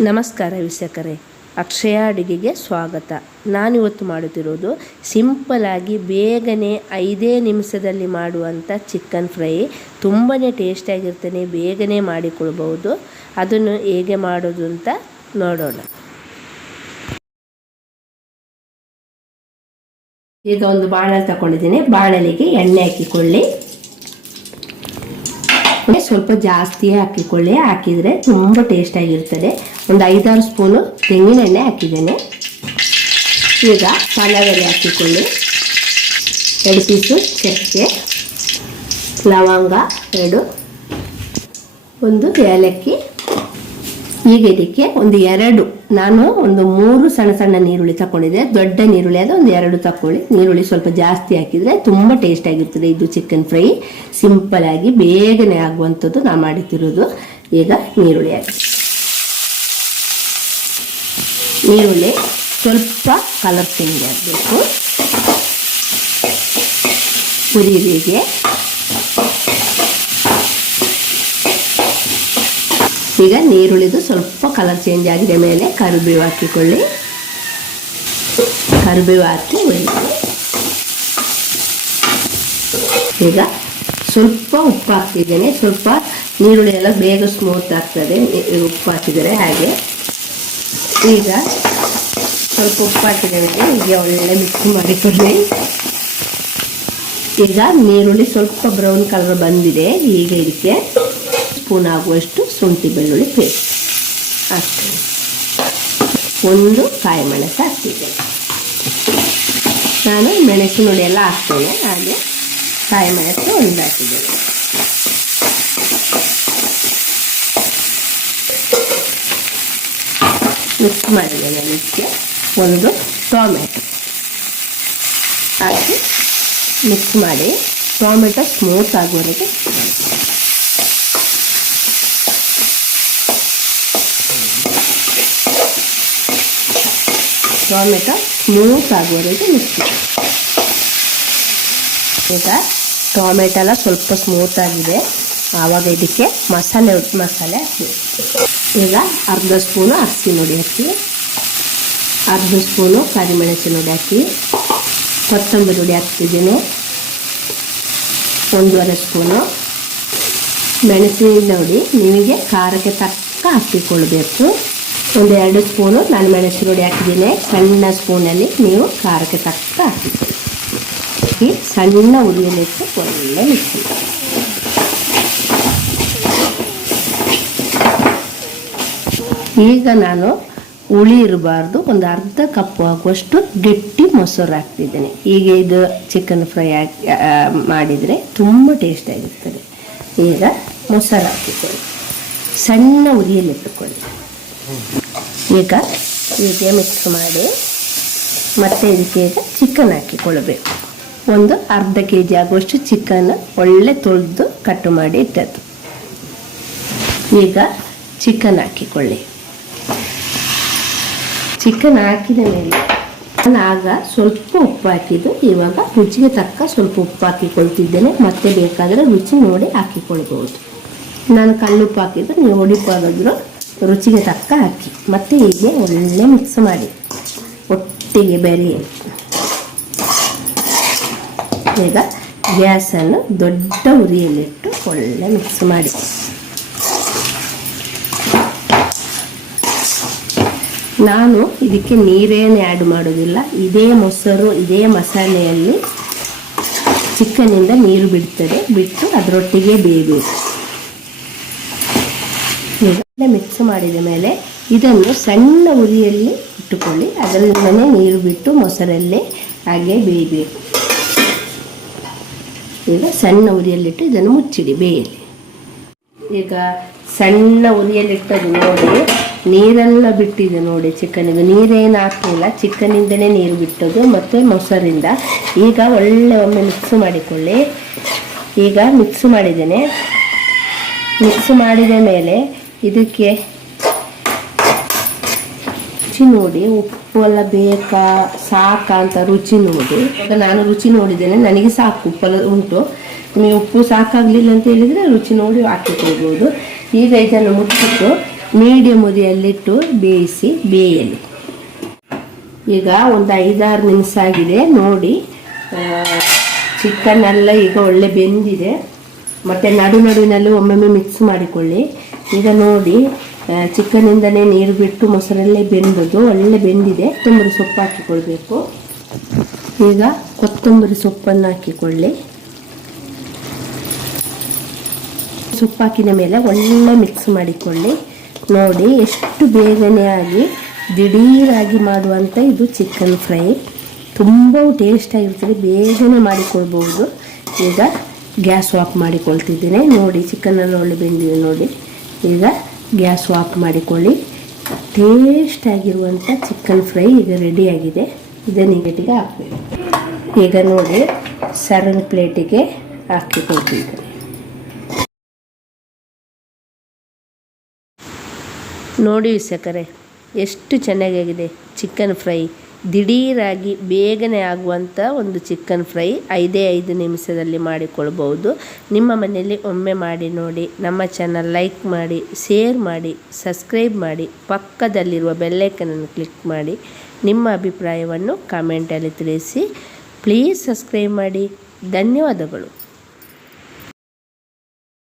ನಮಸ್ಕಾರ ವೀಕ್ಷಕರೇ. ಅಕ್ಷಯ ಅಡುಗೆಗೆ ಸ್ವಾಗತ. ನಾನಿವತ್ತು ಮಾಡುತ್ತಿರೋದು ಸಿಂಪಲಾಗಿ ಬೇಗನೆ ಐದೇ ನಿಮಿಷದಲ್ಲಿ ಮಾಡುವಂಥ ಚಿಕನ್ ಫ್ರೈ. ತುಂಬಾ ಟೇಸ್ಟಿಯಾಗಿರ್ತೇನೆ ಬೇಗನೆ ಮಾಡಿಕೊಳ್ಬಹುದು. ಅದನ್ನು ಹೇಗೆ ಮಾಡೋದು ಅಂತ ನೋಡೋಣ. ಈಗ ಒಂದು ಬಾಣಲೆ ತಗೊಂಡಿದ್ದೀನಿ. ಬಾಣಲೆಗೆ ಎಣ್ಣೆ ಹಾಕಿಕೊಳ್ಳಿ. ಸ್ವಲ್ಪ ಜಾಸ್ತಿಯೇ ಹಾಕಿಕೊಳ್ಳಿ. ಹಾಕಿದರೆ ತುಂಬ ಟೇಸ್ಟಾಗಿರ್ತದೆ ಒಂದು ಐದಾರು ಸ್ಪೂನು ತೆಂಗಿನ ಎಣ್ಣೆ ಹಾಕಿದ್ದೇನೆ. ಈಗ ಪಲಾವೆಲೆ ಹಾಕಿಕೊಳ್ಳಿ. ಎರಡು ಪೀಸು ಚಕ್ಕೆ, ಲವಂಗ, ಎರಡು, ಒಂದು ಏಲಕ್ಕಿ ಈಗ ಇದಕ್ಕೆ ಒಂದು ಎರಡು, ನಾನು ಒಂದು ಮೂರು ಸಣ್ಣ ಸಣ್ಣ ನೀರುಳ್ಳಿ ತಕೊಂಡಿದ್ದೆ ದೊಡ್ಡ ನೀರುಳ್ಳಿ ಅದು ಒಂದು ಎರಡು ತಕೊಳ್ಳಿ ನೀರುಳ್ಳಿ ಸ್ವಲ್ಪ ಜಾಸ್ತಿ ಹಾಕಿದರೆ ತುಂಬ ಟೇಸ್ಟ್ ಆಗಿರ್ತದೆ ಇದು ಚಿಕನ್ ಫ್ರೈ ಸಿಂಪಲ್ ಆಗಿ ಬೇಗನೆ ಆಗುವಂಥದ್ದು ನಾ ಮಾಡುತ್ತಿರೋದು ಈಗ ನೀರುಳ್ಳಿ ಹಾಕಿ ಈರುಳ್ಳಿ ಸ್ವಲ್ಪ ಕಲರ್ ಚೇಂಜ್ ಆಗಬೇಕು. ಹುರಿಲಿಗೆ ಈಗ ನೀರುಳ್ಳಿದು ಸ್ವಲ್ಪ ಕಲರ್ ಚೇಂಜ್ ಆಗಿದೆ ಮೇಲೆ ಕರಿಬೇವು ಹಾಕಿಕೊಳ್ಳಿ. ಕರಿಬೇವು ಹಾಕಿ ಈಗ ಸ್ವಲ್ಪ ಉಪ್ಪು ಹಾಕ್ತಿದ್ದೇನೆ. ಸ್ವಲ್ಪ ನೀರುಳ್ಳಿ ಎಲ್ಲ ಬೇಗ ಸ್ಮೂತ್ ಆಗ್ತದೆ. ಉಪ್ಪು ಹಾಕಿದರೆ ಹಾಗೆ. ಈಗ ಸ್ವಲ್ಪ ಉಪ್ಪು ಹಾಕಿದ ಮೇಲೆ ಈಗ ಒಳ್ಳೆ ಮಿಕ್ಸ್ ಮಾಡಿಕೊಳ್ಳಿ. ಈಗ ನೀರುಳ್ಳಿ ಸ್ವಲ್ಪ ಬ್ರೌನ್ ಕಲರ್ ಬಂದಿದೆ. ಈಗ ಇದಕ್ಕೆ ಸ್ಪೂನ್ ಆಗುವಷ್ಟು ಶುಂಠಿ ಬೆಳ್ಳುಳ್ಳಿ ಪೇಸ್ಟ್ ಹಾಕ್ತೀನಿ ಒಂದು ಕಾಯಿ ಮೆಣಸು ಹಾಕ್ತಿದ್ದೇನೆ ನಾನು ಮೆಣಸಿನ ಹುಳಿ ಎಲ್ಲ ಹಾಕ್ತೇನೆ, ಹಾಗೆ ಕಾಯಿ ಮೆಣಸು ಒಂದು ಹಾಕಿದ್ದೇನೆ ಮಿಕ್ಸ್ ಮಾಡಿದ್ದೇನೆ ಅದಕ್ಕೆ ಒಂದು ಟೊಮೆಟೊ ಹಾಕಿ ಮಿಕ್ಸ್ ಮಾಡಿ ಟೊಮೆಟೊ ಸ್ಮೂತ್ ಆಗುವವರೆಗೆ ಟೊಮೆಟೊ ಸ್ಮೂತ್ ಆಗುವವರೆಗೆ ಮಿಕ್ಸ್ ಈಗ ಟೊಮೆಟೊ ಎಲ್ಲ ಸ್ವಲ್ಪ ಸ್ಮೂತ್ ಆಗಿದೆ. ಆವಾಗ ಇದಕ್ಕೆ ಮಸಾಲೆ ಮಸಾಲೆ ಹಾಕಿ. ಈಗ ಅರ್ಧ ಸ್ಪೂನು ಅರಿಶಿನ ನೋಡಿ ಹಾಕಿ. ಅರ್ಧ ಸ್ಪೂನು ಕರಿಮೆಣಸಿನ ನೋಡಿ ಹಾಕಿ. ಕೊತ್ತಂಬರಿ ಹುಡಿ ಹಾಕ್ತಿದ್ದೀನಿ. ಒಂದೂವರೆ ಸ್ಪೂನು. ಮೆಣಸಿನ ನೋಡಿ ನಿಮಗೆ ಖಾರಕ್ಕೆ ತಕ್ಕ ಹಾಕಿಕೊಳ್ಬೇಕು. ಒಂದು ಎರಡು ಸ್ಪೂನು ನಾನು ಮೆಣಸು ಹುಡಿ ಹಾಕಿದ್ದೀನಿ. ಸಣ್ಣ ಸ್ಪೂನಲ್ಲಿ ನೀವು ಖಾರಕ್ಕೆ ತಕ್ಕ ಹಾಕಿ ಸಣ್ಣ ಉರಿಯಲ್ಲಿಟ್ಟು ಒಳ್ಳೆ ಮಿಕ್ಸ್ ಈಗ ನಾನು ಹುಳಿ ಇರಬಾರ್ದು. ಒಂದು ಅರ್ಧ ಕಪ್ ಆಗುವಷ್ಟು ಗಟ್ಟಿ ಮೊಸರು ಹಾಕ್ತಿದ್ದೇನೆ. ಈಗ ಇದು ಚಿಕನ್ ಫ್ರೈ ಹಾಕಿ ಮಾಡಿದರೆ ತುಂಬ ಟೇಸ್ಟಾಗಿರ್ತದೆ ಈಗ ಮೊಸರು ಹಾಕಿಕೊಳ್ಳಿ. ಸಣ್ಣ ಉರಿಯಲ್ಲಿಟ್ಟುಕೊಳ್ಳಿ ಈಗ ಹೀಗೆ ಮಿಕ್ಸ್ ಮಾಡಿ ಮತ್ತೆ ಇದಕ್ಕೆ ಈಗ ಚಿಕನ್ ಹಾಕಿಕೊಳ್ಳಬೇಕು. ಒಂದು ಅರ್ಧ ಕೆ ಜಿ ಆಗುವಷ್ಟು ಚಿಕನ್ ಒಳ್ಳೆ ತೊಳೆದು ಕಟ್ ಮಾಡಿ ಇಟ್ಟದ್ದು. ಈಗ ಚಿಕನ್ ಹಾಕಿಕೊಳ್ಳಿ. ಚಿಕನ್ ಹಾಕಿದ ಮೇಲೆ ಆಗ ಸ್ವಲ್ಪ ಉಪ್ಪು ಹಾಕಿದ್ದು, ಇವಾಗ ರುಚಿಗೆ ತಕ್ಕ ಸ್ವಲ್ಪ ಉಪ್ಪು ಹಾಕಿಕೊಳ್ತಿದ್ದೇನೆ. ಮತ್ತೆ ಬೇಕಾದರೆ ರುಚಿ ನೋಡಿ ಹಾಕಿಕೊಳ್ಬೋದು ನಾನು ಕಲ್ಲುಪ್ಪು ಹಾಕಿದ್ದು, ನೀವು ಒಡಿಪ್ಪು ಹಾಕಿದ್ರು ರುಚಿಗೆ ತಕ್ಕ ಹಾಕಿ ಮತ್ತೆ ಹೀಗೆ ಒಳ್ಳೆ ಮಿಕ್ಸ್ ಮಾಡಿ. ಒಟ್ಟಿಗೆ ಬೆರಿ ಈಗ ಗ್ಯಾಸನ್ನು ದೊಡ್ಡ ಉರಿಯಲ್ಲಿಟ್ಟು ಒಳ್ಳೆ ಮಿಕ್ಸ್ ಮಾಡಿ. ನಾನು ಇದಕ್ಕೆ ನೀರೇನು ಆ್ಯಡ್ ಮಾಡೋದಿಲ್ಲ. ಇದೇ ಮೊಸರು, ಇದೇ ಮಸಾಲೆಯಲ್ಲಿ ಚಿಕ್ಕನಿಂದ ನೀರು ಬಿಡ್ತದೆ. ಬಿಟ್ಟು ಅದರೊಟ್ಟಿಗೆ ಬೇಯಬೇಕು ಈಗ ಮಿಕ್ಸ್ ಮಾಡಿದ ಮೇಲೆ ಇದನ್ನು ಸಣ್ಣ ಉರಿಯಲ್ಲಿ ಇಟ್ಟುಕೊಳ್ಳಿ. ಅದರಿಂದನೇ ನೀರು ಬಿಟ್ಟು ಮೊಸರಲ್ಲಿ ಹಾಗೆ ಬೇಯಬೇಕು. ಈಗ ಸಣ್ಣ ಉರಿಯಲ್ಲಿಟ್ಟು ಇದನ್ನು ಮುಚ್ಚಿಡಿ, ಬೇಯಲಿ. ಈಗ ಸಣ್ಣ ಉರಿಯಲ್ಲಿಟ್ಟದು ನೋಡಿ, ನೀರೆಲ್ಲ ಬಿಟ್ಟಿದೆ ನೋಡಿ ಚಿಕನಿಗೆ ನೀರೇನು ಹಾಕಲಿಲ್ಲ ಚಿಕನಿಂದನೇ ನೀರು ಬಿಟ್ಟದು ಮತ್ತು ಮೊಸರಿಂದ. ಈಗ ಒಳ್ಳೆ ಒಮ್ಮೆ ಮಿಕ್ಸ್ ಮಾಡಿಕೊಳ್ಳಿ. ಈಗ ಮಿಕ್ಸ್ ಮಾಡಿದ್ದೇನೆ. ಮಿಕ್ಸ್ ಮಾಡಿದ ಮೇಲೆ ಇದಕ್ಕೆ ರುಚಿ ನೋಡಿ, ಉಪ್ಪು ಎಲ್ಲ ಬೇಕಾ, ಸಾಕಾ ಅಂತ ರುಚಿ ನೋಡಿ. ನಾನು ರುಚಿ ನೋಡಿದ್ದೇನೆ, ನನಗೆ ಸಾಕು, ಉಪ್ಪೆಲ್ಲ ಉಂಟು. ನಿಮಗೆ ಉಪ್ಪು ಸಾಕಾಗಲಿಲ್ಲ ಅಂತ ಹೇಳಿದರೆ ರುಚಿ ನೋಡಿ ಹಾಕಿಕೊಳ್ಬೋದು ಈಗ ಇದನ್ನು ಮುಚ್ಚಿಟ್ಟು ಮೀಡಿಯಮ್ ಉದಿಯಲ್ಲಿಟ್ಟು ಬೇಯಿಸಿ, ಬೇಯಲಿ. ಈಗ ಒಂದು ಐದಾರು ನಿಮಿಷ ಆಗಿದೆ, ನೋಡಿ. ಚಿಕನ್ ಎಲ್ಲ ಈಗ ಒಳ್ಳೆ ಬೆಂದಿದೆ. ಮತ್ತು ನಡು ನಡುವಿನಲ್ಲಿ ಒಮ್ಮೊಮ್ಮೆ ಮಿಕ್ಸ್ ಮಾಡಿಕೊಳ್ಳಿ. ಈಗ ನೋಡಿ ಚಿಕನಿಂದಲೇ ನೀರು ಬಿಟ್ಟು ಮೊಸರಲ್ಲೇ ಬೆಂದದ್ದು. ಒಳ್ಳೆ ಬೆಂದಿದೆ. ಕೊತ್ತಂಬರಿ ಸೊಪ್ಪು ಹಾಕಿಕೊಳ್ಬೇಕು. ಈಗ ಕೊತ್ತಂಬರಿ ಸೊಪ್ಪನ್ನು ಹಾಕಿಕೊಳ್ಳಿ. ಸೊಪ್ಪು ಹಾಕಿದ ಮೇಲೆ ಒಳ್ಳೆ ಮಿಕ್ಸ್ ಮಾಡಿಕೊಳ್ಳಿ. ನೋಡಿ, ಎಷ್ಟು ಬೇಗನೆ ಆಗಿ ದಿಢೀರಾಗಿ ಮಾಡುವಂಥ ಇದು ಚಿಕನ್ ಫ್ರೈ ತುಂಬ ಟೇಸ್ಟಾಗಿರ್ತದೆ ಬೇಗನೆ ಮಾಡಿಕೊಳ್ಬೋದು ಈಗ ಗ್ಯಾಸ್ ಆಫ್ ಮಾಡಿಕೊಳ್ತಿದ್ದೇನೆ. ನೋಡಿ ಚಿಕನನ್ನು ಒಳ್ಳೆ ಬೆಂದಿದೆ ನೋಡಿ. ಈಗ ಗ್ಯಾಸ್ ಆಫ್ ಮಾಡಿಕೊಳ್ಳಿ. ಟೇಸ್ಟಾಗಿರುವಂಥ ಚಿಕನ್ ಫ್ರೈ ಈಗ ರೆಡಿಯಾಗಿದೆ ಇದನ್ನು ಈಗಟಿಗೆ ಹಾಕ್ಬೇಕು. ಈಗ ನೋಡಿ ಸರ್ವ್ ಪ್ಲೇಟಿಗೆ ಹಾಕಿಕೊಳ್ತೀವಿ. ನೋಡಿ ಸಕ್ಕರೆ ಎಷ್ಟು ಚೆನ್ನಾಗಿದೆ ಚಿಕನ್ ಫ್ರೈ ದಿಢೀರಾಗಿ ಬೇಗನೆ ಆಗುವಂಥ ಒಂದು ಚಿಕನ್ ಫ್ರೈ ಐದೇ ಐದು ನಿಮಿಷದಲ್ಲಿ ಮಾಡಿಕೊಳ್ಬೋದು ನಿಮ್ಮ ಮನೆಯಲ್ಲಿ ಒಮ್ಮೆ ಮಾಡಿ ನೋಡಿ, ನಮ್ಮ ಚಾನಲ್ ಲೈಕ್ ಮಾಡಿ ಶೇರ್ ಮಾಡಿ ಸಬ್ಸ್ಕ್ರೈಬ್ ಮಾಡಿ, ಪಕ್ಕದಲ್ಲಿರುವ ಬೆಲ್ಲೈಕನನ್ನು ಕ್ಲಿಕ್ ಮಾಡಿ, ನಿಮ್ಮ ಅಭಿಪ್ರಾಯವನ್ನು ಕಾಮೆಂಟಲ್ಲಿ ತಿಳಿಸಿ. ಪ್ಲೀಸ್ ಸಬ್ಸ್ಕ್ರೈಬ್ ಮಾಡಿ. ಧನ್ಯವಾದಗಳು.